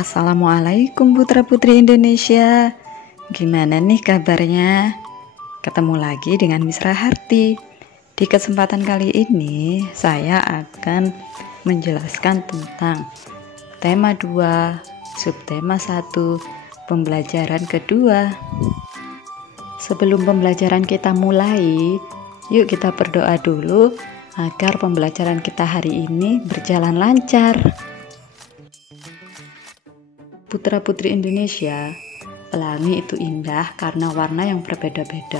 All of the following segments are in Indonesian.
Assalamualaikum putra-putri Indonesia. Gimana nih kabarnya? Ketemu lagi dengan Miss Raharti. Di kesempatan kali ini saya akan menjelaskan tentang tema 2, subtema 1, pembelajaran kedua. Sebelum pembelajaran kita mulai, yuk kita berdoa dulu agar pembelajaran kita hari ini berjalan lancar. Putra-putri Indonesia, pelangi itu indah karena warna yang berbeda-beda.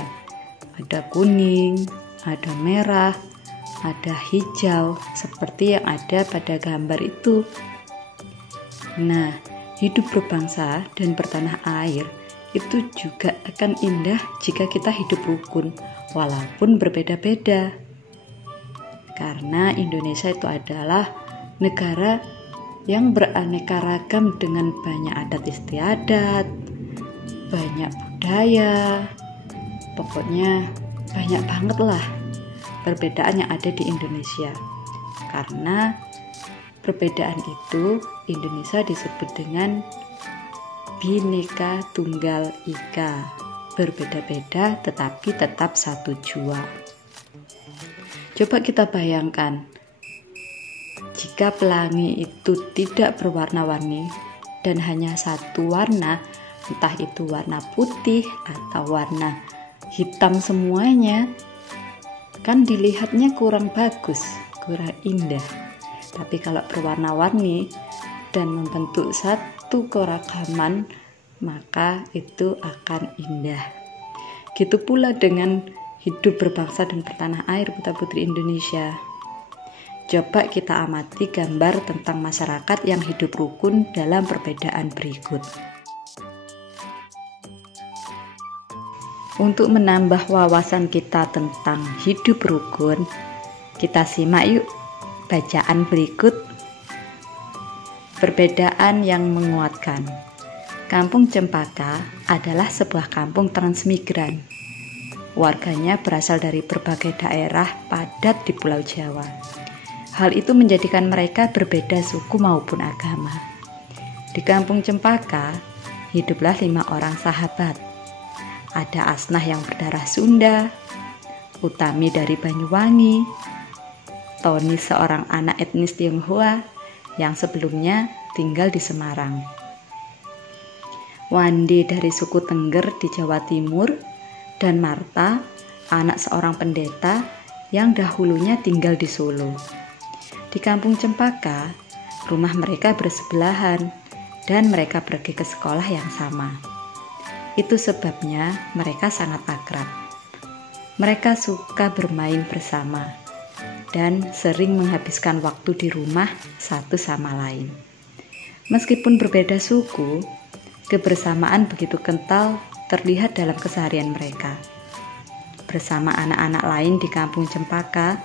Ada kuning, ada merah, ada hijau, seperti yang ada pada gambar itu. Nah, hidup berbangsa dan bertanah air itu juga akan indah jika kita hidup rukun, walaupun berbeda-beda. Karena Indonesia itu adalah negara yang beraneka ragam dengan banyak adat istiadat, banyak budaya, pokoknya banyak banget lah perbedaan yang ada di Indonesia. Karena perbedaan itu Indonesia disebut dengan Bhinneka Tunggal Ika, berbeda-beda tetapi tetap satu jua. Coba kita bayangkan, jika pelangi itu tidak berwarna-warni dan hanya satu warna, entah itu warna putih atau warna hitam semuanya, kan dilihatnya kurang bagus, kurang indah. Tapi kalau berwarna-warni dan membentuk satu keragaman, maka itu akan indah. Gitu pula dengan hidup berbangsa dan bertanah air, putra-putri Indonesia. Coba kita amati gambar tentang masyarakat yang hidup rukun dalam perbedaan berikut. Untuk menambah wawasan kita tentang hidup rukun, kita simak yuk bacaan berikut. Perbedaan yang menguatkan. Kampung Cempaka adalah sebuah kampung transmigran. Warganya berasal dari berbagai daerah padat di Pulau Jawa. Hal itu menjadikan mereka berbeda suku maupun agama. Di kampung Cempaka, hiduplah 5 orang sahabat. Ada Asnah yang berdarah Sunda, Utami dari Banyuwangi, Tony seorang anak etnis Tionghoa yang sebelumnya tinggal di Semarang, Wandi dari suku Tengger di Jawa Timur, dan Marta, anak seorang pendeta yang dahulunya tinggal di Solo. Di kampung Cempaka, rumah mereka bersebelahan dan mereka pergi ke sekolah yang sama. Itu sebabnya mereka sangat akrab. Mereka suka bermain bersama dan sering menghabiskan waktu di rumah satu sama lain. Meskipun berbeda suku, kebersamaan begitu kental terlihat dalam keseharian mereka. Bersama anak-anak lain di kampung Cempaka,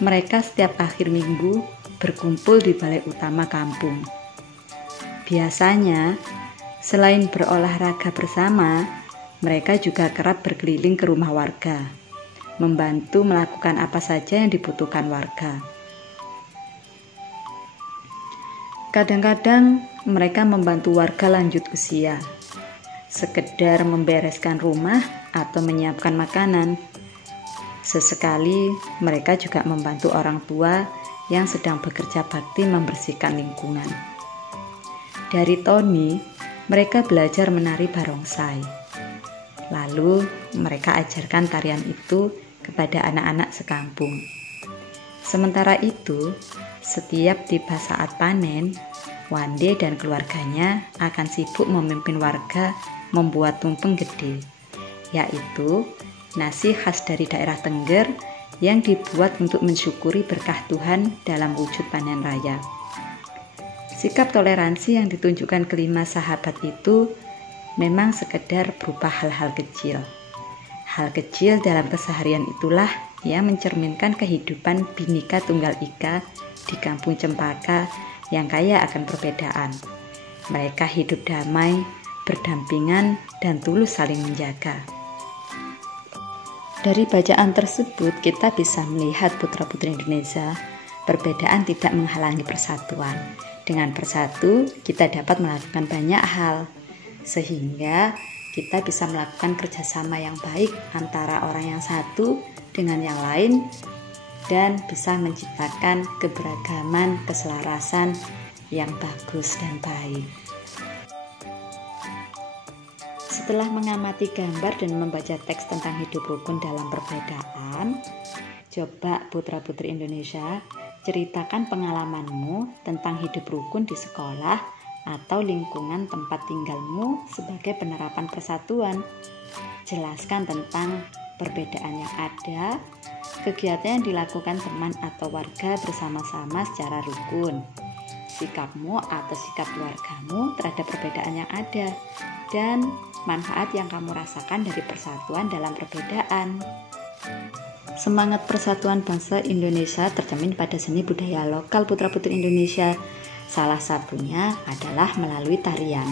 mereka setiap akhir minggu berkumpul di balai utama kampung. Biasanya, selain berolahraga bersama, mereka juga kerap berkeliling ke rumah warga, membantu melakukan apa saja yang dibutuhkan warga. Kadang-kadang mereka membantu warga lanjut usia, sekedar membereskan rumah atau menyiapkan makanan. Sesekali mereka juga membantu orang tua yang sedang bekerja bakti membersihkan lingkungan. Dari Tony, mereka belajar menari barongsai. Lalu mereka ajarkan tarian itu kepada anak-anak sekampung. Sementara itu, setiap tiba saat panen, Wande dan keluarganya akan sibuk memimpin warga membuat tumpeng gede, yaitu nasi khas dari daerah Tengger yang dibuat untuk mensyukuri berkah Tuhan dalam wujud panen raya. Sikap toleransi yang ditunjukkan kelima sahabat itu memang sekedar berupa hal-hal kecil. Hal kecil dalam keseharian itulah yang mencerminkan kehidupan Bhinneka Tunggal Ika di kampung Cempaka yang kaya akan perbedaan. Mereka hidup damai, berdampingan, dan tulus saling menjaga. Dari bacaan tersebut kita bisa melihat putra-putri Indonesia, perbedaan tidak menghalangi persatuan. Dengan bersatu, kita dapat melakukan banyak hal, sehingga kita bisa melakukan kerjasama yang baik antara orang yang satu dengan yang lain, dan bisa menciptakan keberagaman, keselarasan yang bagus dan baik. Setelah mengamati gambar dan membaca teks tentang hidup rukun dalam perbedaan, coba putra-putri Indonesia, ceritakan pengalamanmu tentang hidup rukun di sekolah atau lingkungan tempat tinggalmu sebagai penerapan persatuan. Jelaskan tentang perbedaan yang ada, kegiatan yang dilakukan teman atau warga bersama-sama secara rukun, sikapmu atau sikap keluargamu terhadap perbedaan yang ada, dan manfaat yang kamu rasakan dari persatuan dalam perbedaan. Semangat persatuan bangsa Indonesia tercermin pada seni budaya lokal putra-putri Indonesia. Salah satunya adalah melalui tarian.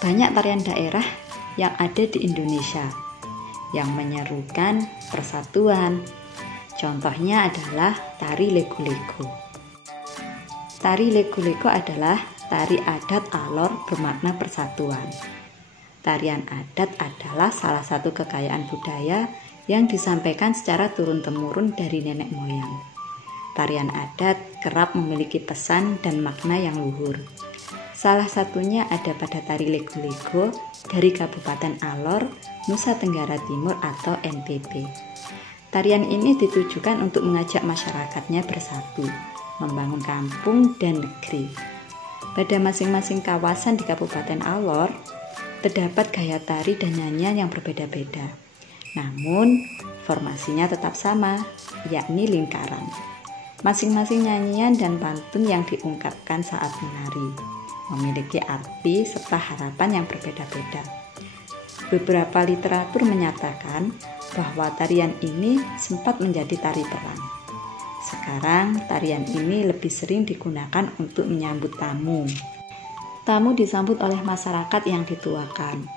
Banyak tarian daerah yang ada di Indonesia yang menyerukan persatuan. Contohnya adalah tari Lego-Lego. Tari Lego-Lego adalah tari adat Alor bermakna persatuan. Tarian adat adalah salah satu kekayaan budaya yang disampaikan secara turun-temurun dari nenek moyang. Tarian adat kerap memiliki pesan dan makna yang luhur. Salah satunya ada pada tari Lego-Lego dari Kabupaten Alor, Nusa Tenggara Timur atau NTB. Tarian ini ditujukan untuk mengajak masyarakatnya bersatu, membangun kampung dan negeri. Pada masing-masing kawasan di Kabupaten Alor, terdapat gaya tari dan nyanyian yang berbeda-beda. Namun, formasinya tetap sama, yakni lingkaran. Masing-masing nyanyian dan pantun yang diungkapkan saat menari memiliki arti serta harapan yang berbeda-beda. Beberapa literatur menyatakan bahwa tarian ini sempat menjadi tari perang. Sekarang, tarian ini lebih sering digunakan untuk menyambut tamu. Tamu disambut oleh masyarakat yang dituakan,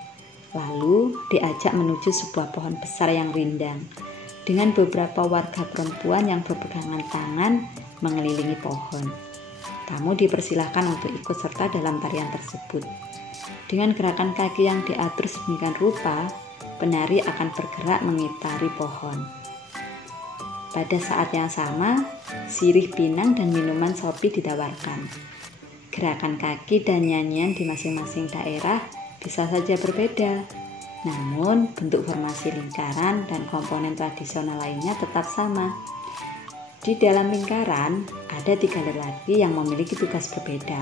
lalu diajak menuju sebuah pohon besar yang rindang, dengan beberapa warga perempuan yang berpegangan tangan mengelilingi pohon. Tamu dipersilahkan untuk ikut serta dalam tarian tersebut. Dengan gerakan kaki yang diatur sedemikian rupa, penari akan bergerak mengitari pohon. Pada saat yang sama, sirih pinang dan minuman sopi ditawarkan. Gerakan kaki dan nyanyian di masing-masing daerah bisa saja berbeda, namun bentuk formasi lingkaran dan komponen tradisional lainnya tetap sama. Di dalam lingkaran, ada 3 lelaki yang memiliki tugas berbeda.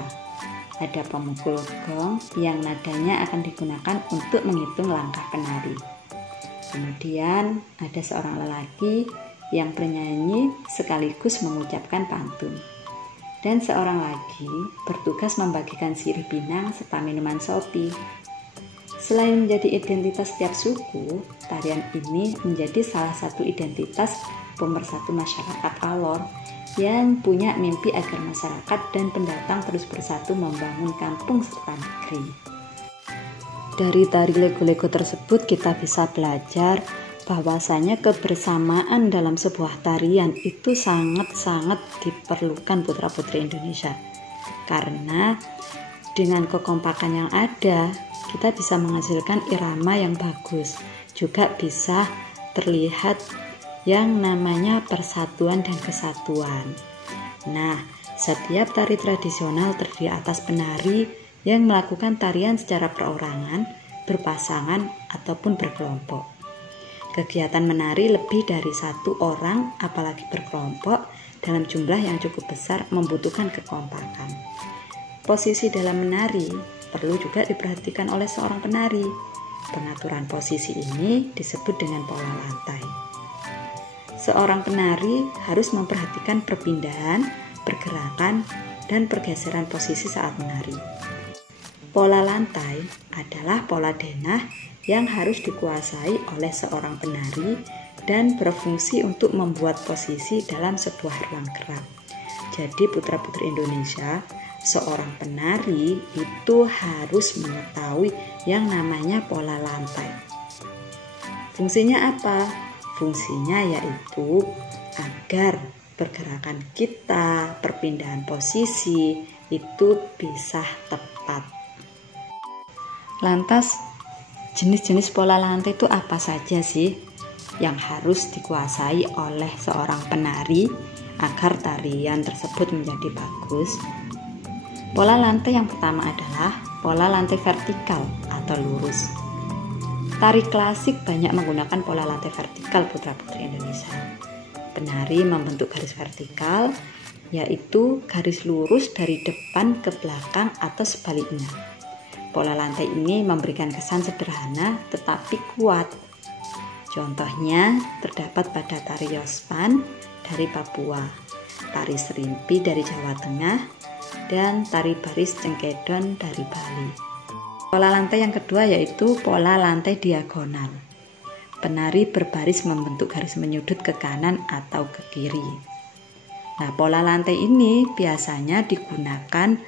Ada pemukul gong yang nadanya akan digunakan untuk menghitung langkah penari. Kemudian ada seorang lelaki yang bernyanyi sekaligus mengucapkan pantun. Dan seorang lagi bertugas membagikan sirih pinang serta minuman sopi. Selain menjadi identitas setiap suku, tarian ini menjadi salah satu identitas pemersatu masyarakat Alor yang punya mimpi agar masyarakat dan pendatang terus bersatu membangun kampung serta negeri. Dari tari Lego-Lego tersebut kita bisa belajar bahwasanya kebersamaan dalam sebuah tarian itu sangat-sangat diperlukan putra-putri Indonesia. Karena dengan kekompakan yang ada, kita bisa menghasilkan irama yang bagus. Juga bisa terlihat yang namanya persatuan dan kesatuan. Nah, setiap tari tradisional terdiri atas penari yang melakukan tarian secara perorangan, berpasangan, ataupun berkelompok. Kegiatan menari lebih dari 1 orang, apalagi berkelompok dalam jumlah yang cukup besar, membutuhkan kekompakan. Posisi dalam menari perlu juga diperhatikan oleh seorang penari. Pengaturan posisi ini disebut dengan pola lantai. Seorang penari harus memperhatikan perpindahan, pergerakan, dan pergeseran posisi saat menari. Pola lantai adalah pola denah yang harus dikuasai oleh seorang penari dan berfungsi untuk membuat posisi dalam sebuah ruang gerak. Jadi putra-putri Indonesia, seorang penari itu harus mengetahui yang namanya pola lantai. Fungsinya apa? Fungsinya yaitu agar pergerakan kita, perpindahan posisi, itu bisa tepat. Lantas, jenis-jenis pola lantai itu apa saja sih yang harus dikuasai oleh seorang penari agar tarian tersebut menjadi bagus? Pola lantai yang pertama adalah pola lantai vertikal atau lurus. Tari klasik banyak menggunakan pola lantai vertikal putra-putri Indonesia. Penari membentuk garis vertikal, yaitu garis lurus dari depan ke belakang atau sebaliknya. Pola lantai ini memberikan kesan sederhana tetapi kuat. Contohnya terdapat pada tari Yospan dari Papua, tari Serimpi dari Jawa Tengah, dan tari baris Cengkedon dari Bali. Pola lantai yang kedua yaitu pola lantai diagonal. Penari berbaris membentuk garis menyudut ke kanan atau ke kiri. Nah, pola lantai ini biasanya digunakan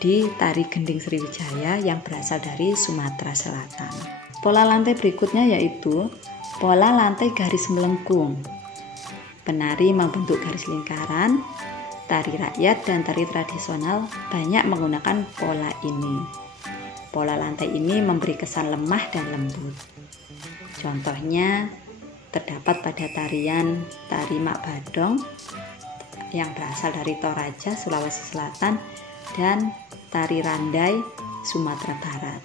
di tari gending Sriwijaya yang berasal dari Sumatera Selatan. Pola lantai berikutnya yaitu pola lantai garis melengkung. Penari membentuk garis lingkaran. Tari rakyat dan tari tradisional banyak menggunakan pola ini. Pola lantai ini memberi kesan lemah dan lembut. Contohnya terdapat pada tarian tari Mak Badong yang berasal dari Toraja, Sulawesi Selatan, dan tari Randai, Sumatera Barat.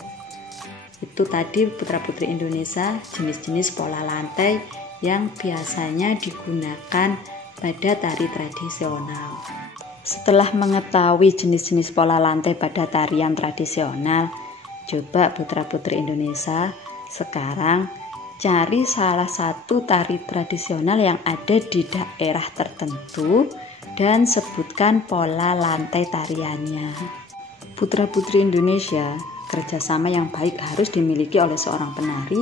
Itu tadi putra-putri Indonesia jenis-jenis pola lantai yang biasanya digunakan pada tari tradisional. Setelah mengetahui jenis-jenis pola lantai pada tarian tradisional, coba putra-putri Indonesia sekarang cari salah satu tari tradisional yang ada di daerah tertentu dan sebutkan pola lantai tariannya. Putra-putri Indonesia, kerjasama yang baik harus dimiliki oleh seorang penari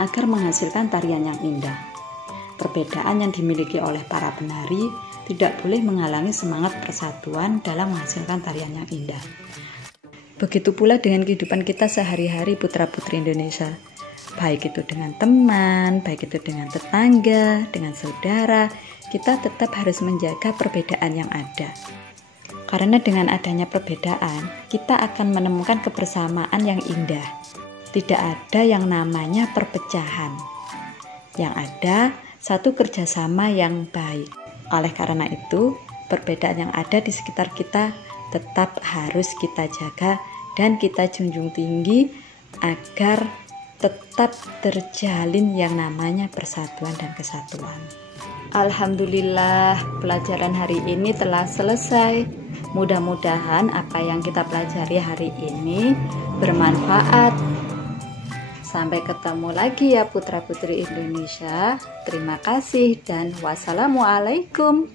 agar menghasilkan tarian yang indah. Perbedaan yang dimiliki oleh para penari tidak boleh menghalangi semangat persatuan dalam menghasilkan tarian yang indah. Begitu pula dengan kehidupan kita sehari-hari putra-putri Indonesia. Baik itu dengan teman, baik itu dengan tetangga, dengan saudara, kita tetap harus menjaga perbedaan yang ada. Karena dengan adanya perbedaan, kita akan menemukan kebersamaan yang indah. Tidak ada yang namanya perpecahan. Yang ada satu kerjasama yang baik. Oleh karena itu, perbedaan yang ada di sekitar kita tetap harus kita jaga dan kita junjung tinggi agar tetap terjalin yang namanya persatuan dan kesatuan. Alhamdulillah, pelajaran hari ini telah selesai. Mudah-mudahan apa yang kita pelajari hari ini bermanfaat. Sampai ketemu lagi ya putra-putri Indonesia. Terima kasih dan wassalamualaikum.